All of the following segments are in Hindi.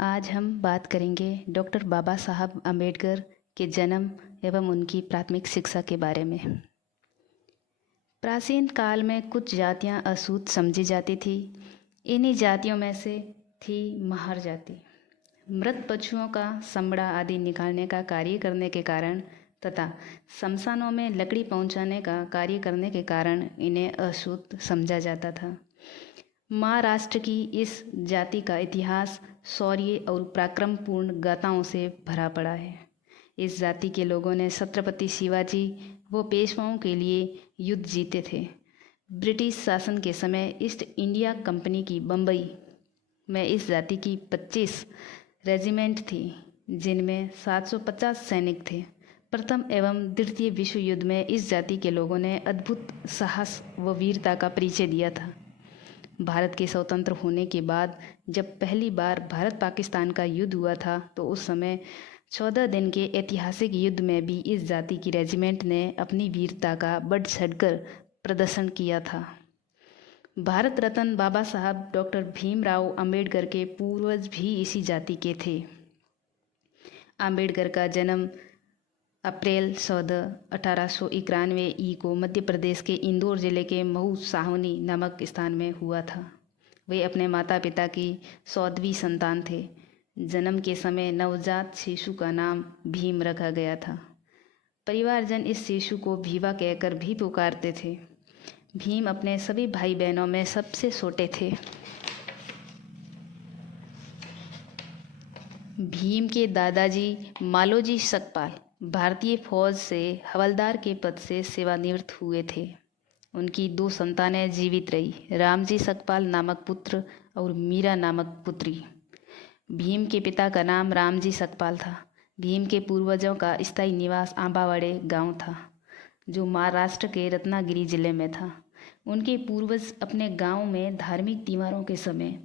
आज हम बात करेंगे डॉक्टर बाबा साहब अम्बेडकर के जन्म एवं उनकी प्राथमिक शिक्षा के बारे में। प्राचीन काल में कुछ जातियां अछूत समझी जाती थी। इन्हीं जातियों में से थी महार जाति। मृत पशुओं का चमड़ा आदि निकालने का कार्य करने के कारण तथा शमशानों में लकड़ी पहुंचाने का कार्य करने के कारण इन्हें अछूत समझा जाता था। महाराष्ट्र की इस जाति का इतिहास शौर्य और पराक्रमपूर्ण गाथाओं से भरा पड़ा है। इस जाति के लोगों ने छत्रपति शिवाजी व पेशवाओं के लिए युद्ध जीते थे। ब्रिटिश शासन के समय ईस्ट इंडिया कंपनी की बम्बई में इस जाति की 25 रेजिमेंट थी, जिनमें 750 सैनिक थे। प्रथम एवं द्वितीय विश्व युद्ध में इस जाति के लोगों ने अद्भुत साहस व वीरता का परिचय दिया था। भारत के स्वतंत्र होने के बाद जब पहली बार भारत पाकिस्तान का युद्ध हुआ था तो उस समय 14 दिन के ऐतिहासिक युद्ध में भी इस जाति की रेजिमेंट ने अपनी वीरता का बढ़ चढ़कर प्रदर्शन किया था। भारत रत्न बाबा साहब डॉक्टर भीमराव अंबेडकर के पूर्वज भी इसी जाति के थे। अंबेडकर का जन्म अप्रैल 14, 1891 ई को मध्य प्रदेश के इंदौर जिले के महू साहनी नामक स्थान में हुआ था। वे अपने माता पिता की 14वीं संतान थे। जन्म के समय नवजात शिशु का नाम भीम रखा गया था। परिवारजन इस शिशु को भीवा कहकर भी पुकारते थे। भीम अपने सभी भाई बहनों में सबसे छोटे थे। भीम के दादाजी मालोजी सकपाल भारतीय फौज से हवलदार के पद से सेवानिवृत्त हुए थे। उनकी 2 संतानें जीवित रही, रामजी सकपाल नामक पुत्र और मीरा नामक पुत्री। भीम के पिता का नाम रामजी सकपाल था। भीम के पूर्वजों का स्थायी निवास आंबावड़े गांव था, जो महाराष्ट्र के रत्नागिरी जिले में था। उनके पूर्वज अपने गांव में धार्मिक त्योहारों के समय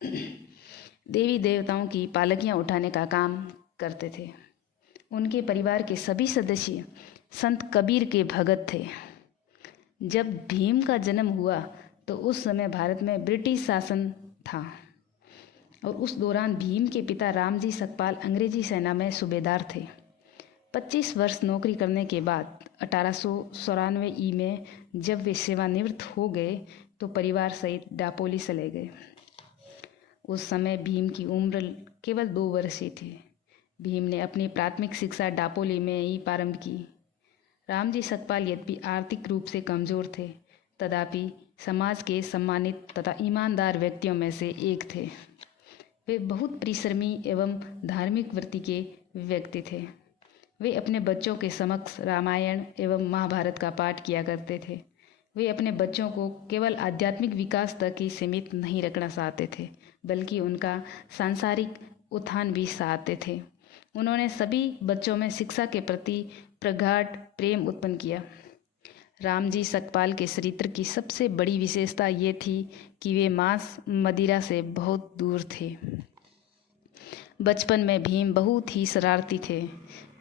देवी देवताओं की पालकियां उठाने का काम करते थे। उनके परिवार के सभी सदस्य संत कबीर के भगत थे। जब भीम का जन्म हुआ तो उस समय भारत में ब्रिटिश शासन था और उस दौरान भीम के पिता रामजी सकपाल अंग्रेजी सेना में सूबेदार थे। 25 वर्ष नौकरी करने के बाद 1894 ई में जब वे सेवानिवृत्त हो गए तो परिवार सहित दापोली चले गए। उस समय भीम की उम्र केवल 2 वर्ष ही थी। भीम ने अपनी प्राथमिक शिक्षा दापोली में ही प्रारंभ की। रामजी सकपाल यद्यपि आर्थिक रूप से कमजोर थे, तथापि समाज के सम्मानित तथा ईमानदार व्यक्तियों में से एक थे। वे बहुत परिश्रमी एवं धार्मिक वृत्ति के व्यक्ति थे। वे अपने बच्चों के समक्ष रामायण एवं महाभारत का पाठ किया करते थे। वे अपने बच्चों को केवल आध्यात्मिक विकास तक ही सीमित नहीं रखना चाहते थे, बल्कि उनका सांसारिक उत्थान भी चाहते थे। उन्होंने सभी बच्चों में शिक्षा के प्रति प्रगाढ़ प्रेम उत्पन्न किया। रामजी सकपाल के चरित्र की सबसे बड़ी विशेषता ये थी कि वे मांस मदिरा से बहुत दूर थे। बचपन में भीम बहुत ही शरारती थे।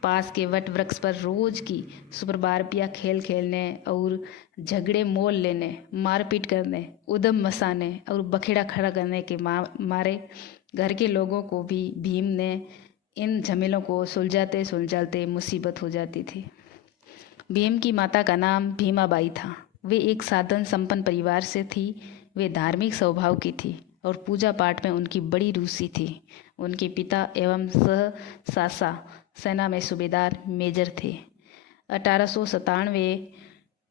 पास के वट वृक्ष पर रोज की सुपरबारपिया खेल खेलने और झगड़े मोल लेने, मारपीट करने, उधम मचाने और बखेड़ा खड़ा करने के मारे घर के लोगों को भी भीम ने इन झमेलों को सुलझाते सुलझाते मुसीबत हो जाती थी। भीम की माता का नाम भीमाबाई था। वे एक साधन संपन्न परिवार से थी। वे धार्मिक स्वभाव की थी और पूजा पाठ में उनकी बड़ी रुचि थी। उनके पिता एवं सासा सेना में सूबेदार मेजर थे। 1897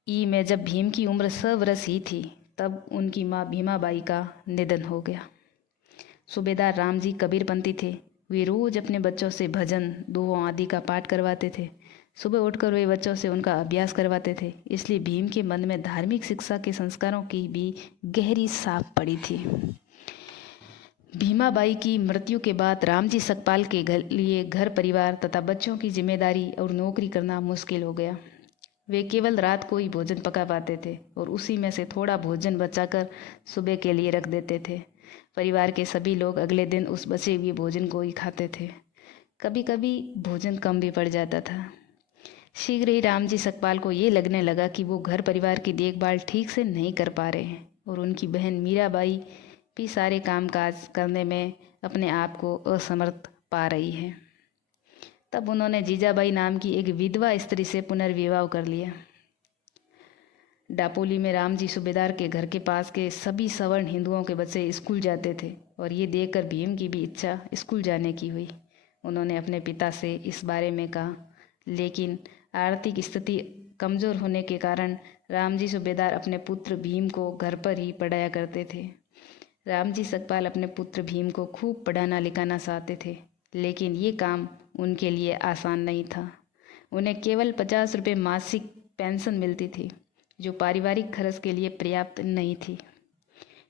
ई में जब भीम की उम्र 6 वर्ष ही थी तब उनकी माँ भीमाबाई का निधन हो गया। सूबेदार रामजी कबीरपंथी थे। वे रोज अपने बच्चों से भजन दोहों आदि का पाठ करवाते थे। सुबह उठकर वे बच्चों से उनका अभ्यास करवाते थे। इसलिए भीम के मन में धार्मिक शिक्षा के संस्कारों की भी गहरी छाप पड़ी थी। भीमाबाई की मृत्यु के बाद रामजी सकपाल के लिए घर परिवार तथा बच्चों की जिम्मेदारी और नौकरी करना मुश्किल हो गया। वे केवल रात को ही भोजन पका पाते थे और उसी में से थोड़ा भोजन बचाकर सुबह के लिए रख देते थे। परिवार के सभी लोग अगले दिन उस बचे हुए भोजन को ही खाते थे। कभी कभी भोजन कम भी पड़ जाता था। शीघ्र ही रामजी सकपाल को ये लगने लगा कि वो घर परिवार की देखभाल ठीक से नहीं कर पा रहे हैं और उनकी बहन मीराबाई भी सारे कामकाज करने में अपने आप को असमर्थ पा रही है। तब उन्होंने जीजाबाई नाम की एक विधवा स्त्री से पुनर्विवाह कर लिया। डापोली में रामजी सूबेदार के घर के पास के सभी सवर्ण हिंदुओं के बच्चे स्कूल जाते थे और ये देखकर भीम की भी इच्छा स्कूल जाने की हुई। उन्होंने अपने पिता से इस बारे में कहा, लेकिन आर्थिक स्थिति कमज़ोर होने के कारण रामजी सूबेदार अपने पुत्र भीम को घर पर ही पढ़ाया करते थे। रामजी सकपाल अपने पुत्र भीम को खूब पढ़ाना लिखाना चाहते थे, लेकिन ये काम उनके लिए आसान नहीं था। उन्हें केवल 50 रुपये मासिक पेंशन मिलती थी, जो पारिवारिक खर्च के लिए पर्याप्त नहीं थी।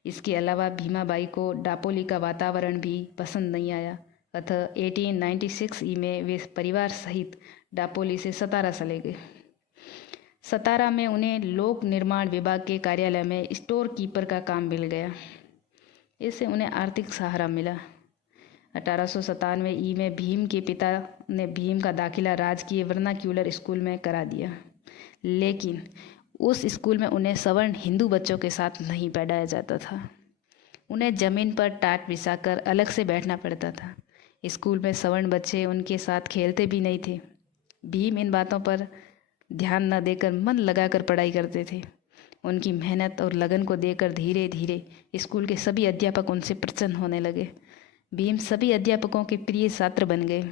इसके अलावा भीमाबाई को डापोली का वातावरण भी पसंद नहीं आया, अतः 1896 में वे परिवार सहित डापोली से सतारा चले गए। सतारा में उन्हें लोक निर्माण विभाग के कार्यालय में स्टोर कीपर का काम मिल गया। इससे उन्हें आर्थिक सहारा मिला। 1897 में भीम के पिता ने भीम का दाखिला राजकीय वर्नाक्यूलर स्कूल में करा दिया, लेकिन उस स्कूल में उन्हें सवर्ण हिंदू बच्चों के साथ नहीं पढ़ाया जाता था। उन्हें ज़मीन पर टाट बिछाकर अलग से बैठना पड़ता था। स्कूल में सवर्ण बच्चे उनके साथ खेलते भी नहीं थे। भीम इन बातों पर ध्यान न देकर मन लगाकर पढ़ाई करते थे। उनकी मेहनत और लगन को देखकर धीरे धीरे स्कूल के सभी अध्यापक उनसे प्रसन्न होने लगे। भीम सभी अध्यापकों के प्रिय छात्र बन गए।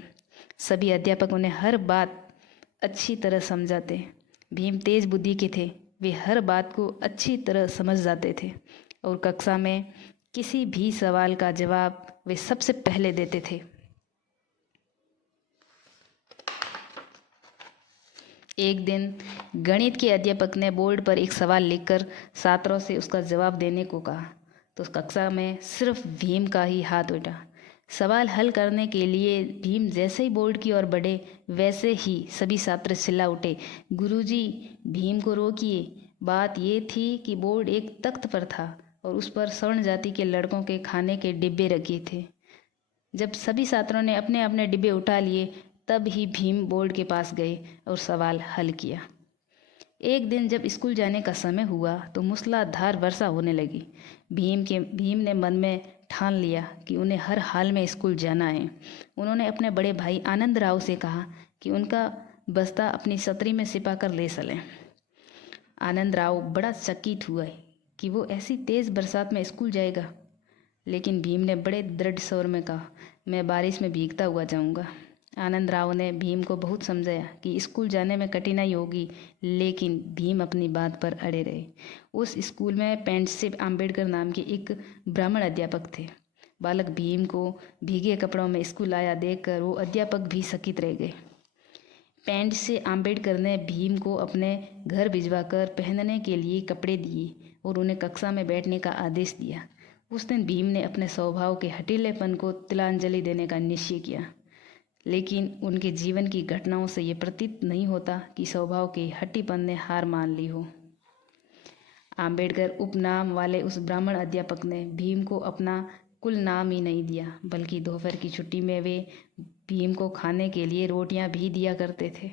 सभी अध्यापक उन्हें हर बात अच्छी तरह समझाते। भीम तेज बुद्धि के थे, वे हर बात को अच्छी तरह समझ जाते थे और कक्षा में किसी भी सवाल का जवाब वे सबसे पहले देते थे। एक दिन गणित के अध्यापक ने बोर्ड पर एक सवाल लिखकर छात्रों से उसका जवाब देने को कहा, तो कक्षा में सिर्फ भीम का ही हाथ उठा। सवाल हल करने के लिए भीम जैसे ही बोर्ड की ओर बढ़े, वैसे ही सभी छात्र चिल्ला उठे, गुरुजी भीम को रोकिए। बात ये थी कि बोर्ड एक तख्त पर था और उस पर स्वर्ण जाति के लड़कों के खाने के डिब्बे रखे थे। जब सभी छात्रों ने अपने अपने डिब्बे उठा लिए, तब ही भीम बोर्ड के पास गए और सवाल हल किया। एक दिन जब स्कूल जाने का समय हुआ तो मूसलाधार वर्षा होने लगी। भीम ने मन में ठान लिया कि उन्हें हर हाल में स्कूल जाना है। उन्होंने अपने बड़े भाई आनंद राव से कहा कि उनका बस्ता अपनी छतरी में छिपा कर ले चलें। आनंद राव बड़ा चकित हुआ कि वो ऐसी तेज़ बरसात में स्कूल जाएगा, लेकिन भीम ने बड़े दृढ़ स्वर में कहा, मैं बारिश में भीगता हुआ जाऊंगा। आनंद राव ने भीम को बहुत समझाया कि स्कूल जाने में कठिनाई होगी, लेकिन भीम अपनी बात पर अड़े रहे। उस स्कूल में पेंडसे आम्बेडकर नाम के एक ब्राह्मण अध्यापक थे। बालक भीम को भीगे कपड़ों में स्कूल आया देखकर वो अध्यापक भी चकित रह गए। पेंडसे आम्बेडकर ने भीम को अपने घर भिजवाकर पहनने के लिए कपड़े दिए और उन्हें कक्षा में बैठने का आदेश दिया। उस दिन भीम ने अपने स्वभाव के हठीलेपन को तिलांजलि देने का निश्चय किया, लेकिन उनके जीवन की घटनाओं से ये प्रतीत नहीं होता कि स्वभाव के हट्टीपन ने हार मान ली हो। आम्बेडकर उपनाम वाले उस ब्राह्मण अध्यापक ने भीम को अपना कुल नाम ही नहीं दिया, बल्कि दोपहर की छुट्टी में वे भीम को खाने के लिए रोटियां भी दिया करते थे।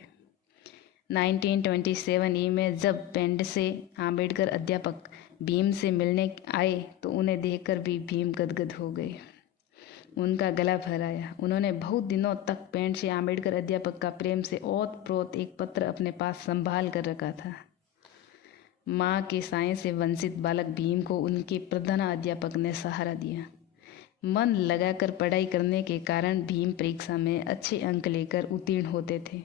1927 में जब पेंडसे आम्बेडकर अध्यापक भीम से मिलने आए तो उन्हें देखकर भी भीम गदगद हो गए। उनका गला भर आया। उन्होंने बहुत दिनों तक पेंडसे आम्बेडकर अध्यापक का प्रेम से ओत प्रोत एक पत्र अपने पास संभाल कर रखा था। माँ के साये से वंचित बालक भीम को उनके प्रधान अध्यापक ने सहारा दिया। मन लगाकर पढ़ाई करने के कारण भीम परीक्षा में अच्छे अंक लेकर उत्तीर्ण होते थे।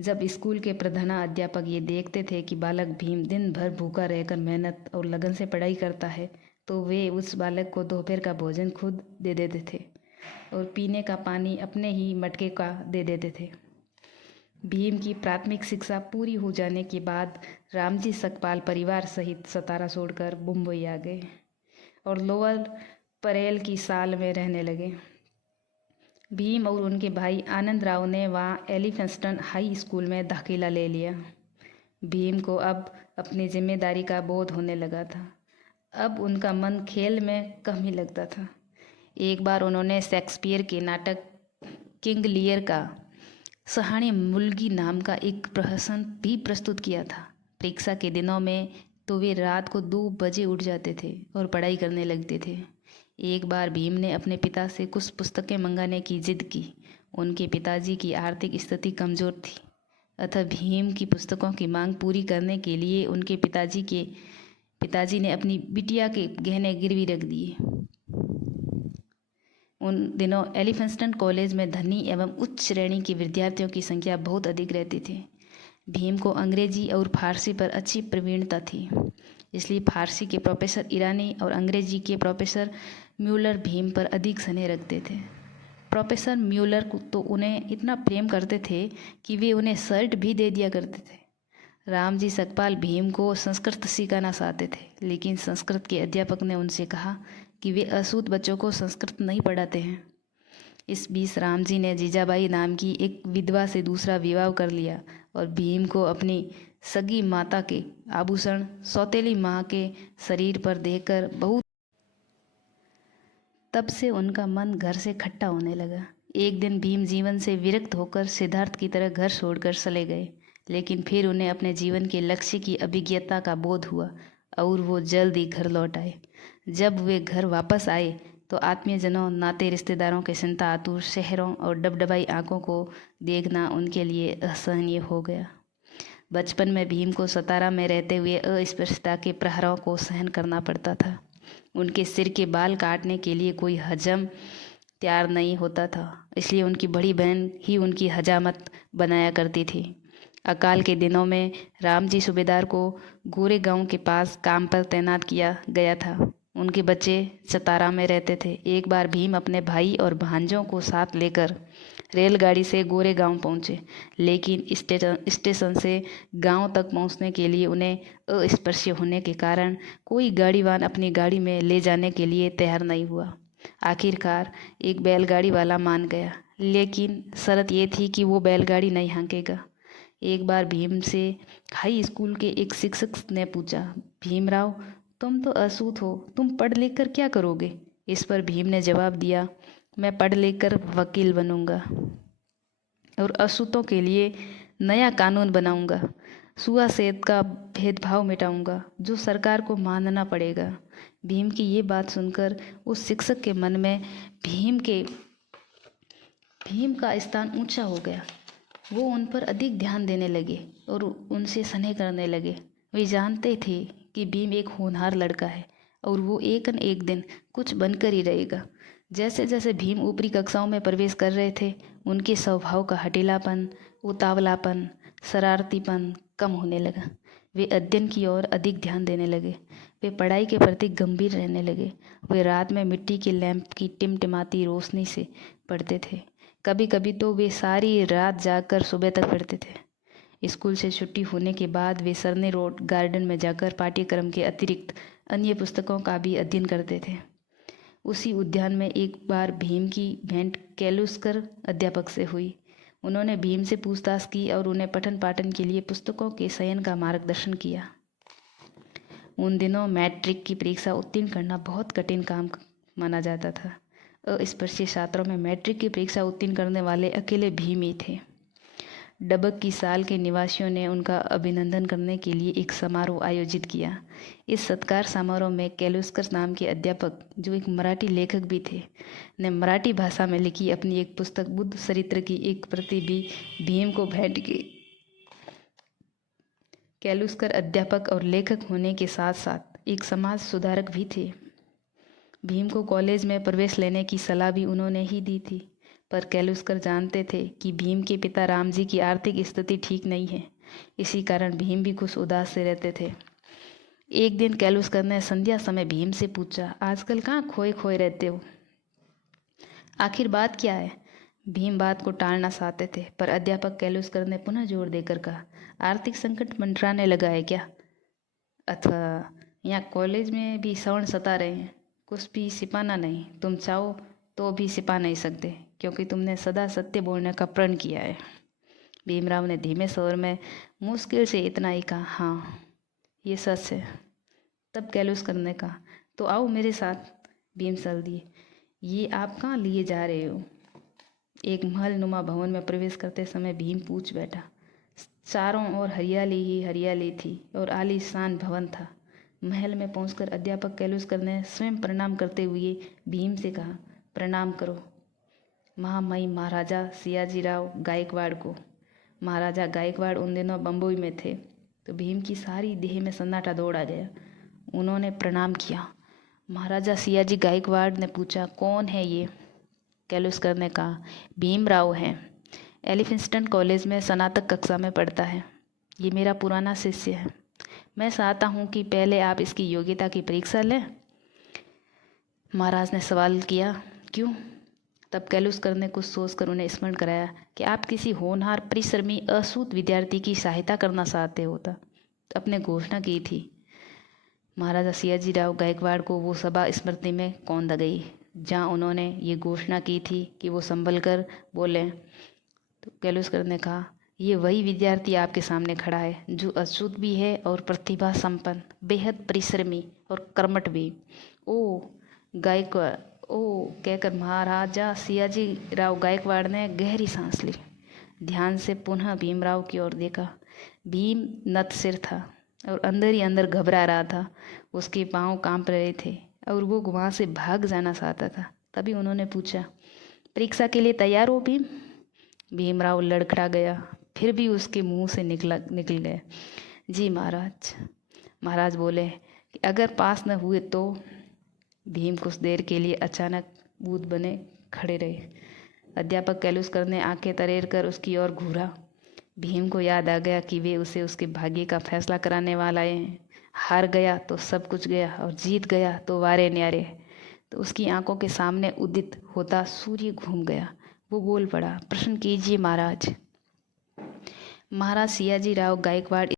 जब स्कूल के प्रधान अध्यापक ये देखते थे कि बालक भीम दिन भर भूखा रहकर मेहनत और लगन से पढ़ाई करता है, तो वे उस बालक को दोपहर का भोजन खुद दे देते थे और पीने का पानी अपने ही मटके का दे देते थे। भीम की प्राथमिक शिक्षा पूरी हो जाने के बाद रामजी सकपाल परिवार सहित सतारा छोड़कर मुंबई आ गए और लोअर परेल की साल में रहने लगे। भीम और उनके भाई आनंद राव ने वहाँ एलिफेंस्टन हाई स्कूल में दाखिला ले लिया। भीम को अब अपनी जिम्मेदारी का बोध होने लगा था। अब उनका मन खेल में कम ही लगता था। एक बार उन्होंने शेक्सपियर के नाटक किंग लियर का सहानी मुलगी नाम का एक प्रहसन भी प्रस्तुत किया था। परीक्षा के दिनों में तो वे रात को 2 बजे उठ जाते थे और पढ़ाई करने लगते थे। एक बार भीम ने अपने पिता से कुछ पुस्तकें मंगाने की जिद की। उनके पिताजी की आर्थिक स्थिति कमज़ोर थी, अतः भीम की पुस्तकों की मांग पूरी करने के लिए उनके पिताजी ने अपनी बिटिया के गहने गिरवी रख दिए। उन दिनों एलिफेंस्टन कॉलेज में धनी एवं उच्च श्रेणी के विद्यार्थियों की संख्या बहुत अधिक रहती थी। भीम को अंग्रेजी और फारसी पर अच्छी प्रवीणता थी, इसलिए फारसी के प्रोफेसर ईरानी और अंग्रेजी के प्रोफेसर म्यूलर भीम पर अधिक स्नेह रखते थे। प्रोफेसर म्यूलर को तो उन्हें इतना प्रेम करते थे कि वे उन्हें शर्ट भी दे दिया करते थे। रामजी सकपाल भीम को संस्कृत सिखाना चाहते थे, लेकिन संस्कृत के अध्यापक ने उनसे कहा कि वे अछूत बच्चों को संस्कृत नहीं पढ़ाते हैं। इस बीच रामजी ने जीजाबाई नाम की एक विधवा से दूसरा विवाह कर लिया और भीम को अपनी सगी माता के आभूषण सौतेली माँ के शरीर पर देखकर बहुत तब से उनका मन घर से खट्टा होने लगा। एक दिन भीम जीवन से विरक्त होकर सिद्धार्थ की तरह घर छोड़कर चले गए, लेकिन फिर उन्हें अपने जीवन के लक्ष्य की अभिज्ञता का बोध हुआ और वो जल्द ही घर लौट आए। जब वे घर वापस आए तो आत्मीयजनों, नाते रिश्तेदारों के चिंता आतुर शहरों और डबडबाई आंखों को देखना उनके लिए असहनीय हो गया। बचपन में भीम को सतारा में रहते हुए अस्पृश्यता के प्रहारों को सहन करना पड़ता था। उनके सिर के बाल काटने के लिए कोई हजम तैयार नहीं होता था, इसलिए उनकी बड़ी बहन ही उनकी हजामत बनाया करती थी। अकाल के दिनों में रामजी सूबेदार को गोरे गांव के पास काम पर तैनात किया गया था। उनके बच्चे सतारा में रहते थे। एक बार भीम अपने भाई और भांजों को साथ लेकर रेलगाड़ी से गोरे गांव पहुंचे, लेकिन स्टेशन से गांव तक पहुंचने के लिए उन्हें अस्पृश्य होने के कारण कोई गाड़ीवान अपनी गाड़ी में ले जाने के लिए तैयार नहीं हुआ। आखिरकार एक बैलगाड़ी वाला मान गया, लेकिन शर्त ये थी कि वो बैलगाड़ी नहीं हाँकेगा। एक बार भीम से हाई स्कूल के एक शिक्षक ने पूछा, भीमराव, तुम तो अछूत हो, तुम पढ़ लिख कर क्या करोगे? इस पर भीम ने जवाब दिया, मैं पढ़ लिख कर वकील बनूंगा और अछूतों के लिए नया कानून बनाऊंगा। छुआछूत का भेदभाव मिटाऊंगा, जो सरकार को मानना पड़ेगा। भीम की ये बात सुनकर उस शिक्षक के मन में भीम का स्थान ऊंचा हो गया। वो उन पर अधिक ध्यान देने लगे और उनसे स्नेह करने लगे। वे जानते थे कि भीम एक होनहार लड़का है और वो एक न एक दिन कुछ बनकर ही रहेगा। जैसे जैसे भीम ऊपरी कक्षाओं में प्रवेश कर रहे थे, उनके स्वभाव का हठीलापन, उतावलापन, शरारतीपन कम होने लगा। वे अध्ययन की ओर अधिक ध्यान देने लगे। वे पढ़ाई के प्रति गंभीर रहने लगे। वे रात में मिट्टी के लैंप की टिमटिमाती रोशनी से पढ़ते थे। कभी कभी तो वे सारी रात जागकर सुबह तक पढ़ते थे। स्कूल से छुट्टी होने के बाद वे सरने रोड गार्डन में जाकर पाठ्यक्रम के अतिरिक्त अन्य पुस्तकों का भी अध्ययन करते थे। उसी उद्यान में एक बार भीम की भेंट केलुस्कर अध्यापक से हुई। उन्होंने भीम से पूछताछ की और उन्हें पठन पाठन के लिए पुस्तकों के चयन का मार्गदर्शन किया। उन दिनों मैट्रिक की परीक्षा उत्तीर्ण करना बहुत कठिन काम माना जाता था। अस्पृश्य छात्रों में मैट्रिक की परीक्षा उत्तीर्ण करने वाले अकेले भीम ही थे। डबक की साल के निवासियों ने उनका अभिनंदन करने के लिए एक समारोह आयोजित किया। इस सत्कार समारोह में केलुस्कर नाम के अध्यापक, जो एक मराठी लेखक भी थे, ने मराठी भाषा में लिखी अपनी एक पुस्तक बुद्ध चरित्र की एक प्रति भी भीम को भेंट की। केलुस्कर अध्यापक और लेखक होने के साथ साथ एक समाज सुधारक भी थे। भीम को कॉलेज में प्रवेश लेने की सलाह भी उन्होंने ही दी थी, पर केलुस्कर जानते थे कि भीम के पिता रामजी की आर्थिक स्थिति ठीक नहीं है। इसी कारण भीम भी कुछ उदास से रहते थे। एक दिन केलुस्कर ने संध्या समय भीम से पूछा, आजकल कहाँ खोए खोए रहते हो? आखिर बात क्या है? भीम बात को टालना चाहते थे, पर अध्यापक केलुस्कर ने पुनः जोर देकर कहा, आर्थिक संकट मंडराने लगा है क्या? अथवा यहाँ कॉलेज में भी श्रवण सता रहे हैं। कुछ भी छिपाना नहीं, तुम चाहो तो भी छिपा नहीं सकते, क्योंकि तुमने सदा सत्य बोलने का प्रण किया है। भीमराव ने धीमे स्वर में मुश्किल से इतना ही कहा, हाँ ये सच है। तब केलुस्कर ने कहा, तो आओ मेरे साथ। भीम चल दिए। ये आप कहाँ लिए जा रहे हो? एक महल नुमा भवन में प्रवेश करते समय भीम पूछ बैठा। चारों ओर हरियाली ही हरियाली थी और आलीशान भवन था। महल में पहुंचकर अध्यापक कैलुस्कर ने स्वयं प्रणाम करते हुए भीम से कहा, प्रणाम करो महामहिम महाराजा सियाजीराव गायकवाड़ को। महाराजा गायकवाड़ उन दिनों बम्बई में थे, तो भीम की सारी देह में सन्नाटा दौड़ आ गया। उन्होंने प्रणाम किया। महाराजा सियाजी गायकवाड़ ने पूछा, कौन है ये? कैलुस्कर ने कहा, भीमराव हैं, एलिफिंस्टन कॉलेज में स्नातक कक्षा में पढ़ता है। ये मेरा पुराना शिष्य है। मैं चाहता हूँ कि पहले आप इसकी योग्यता की परीक्षा लें। महाराज ने सवाल किया, क्यों? तब कैलुस्कर ने कुछ सोचकर उन्हें स्मरण कराया कि आप किसी होनहार परिश्रमी असूत विद्यार्थी की सहायता करना चाहते होता, तो अपने घोषणा की थी। महाराजा सियाजीराव गायकवाड़ को वो सभा स्मृति में कौंध गई जहाँ उन्होंने ये घोषणा की थी कि वो संभल कर बोले। तो कैलुस्कर ने कहा, ये वही विद्यार्थी आपके सामने खड़ा है जो अछूत भी है और प्रतिभा संपन्न, बेहद परिश्रमी और कर्मठ भी। ओ गायकवाड़, ओ कहकर महाराजा सियाजी राव गायकवाड़ ने गहरी सांस ली। ध्यान से पुनः भीमराव की ओर देखा। भीम नत सिर था और अंदर ही अंदर घबरा रहा था। उसके पांव कांप रहे थे और वो वहाँ से भाग जाना चाहता था। तभी उन्होंने पूछा, परीक्षा के लिए तैयार हो भीम? भीमराव लड़खड़ा गया, फिर भी उसके मुंह से निकल गया, जी महाराज। महाराज बोले कि अगर पास न हुए तो? भीम कुछ देर के लिए अचानक बूंद बने खड़े रहे। अध्यापक कैलुस्कर ने आंखें तरेर कर उसकी ओर घूरा। भीम को याद आ गया कि वे उसे उसके भाग्य का फैसला कराने वाला हैं। हार गया तो सब कुछ गया और जीत गया तो वारे न्यारे। तो उसकी आंखों के सामने उदित होता सूर्य घूम गया। वो बोल पड़ा, प्रश्न कीजिए महाराज। महाराज सियाजी राव गायकवाड़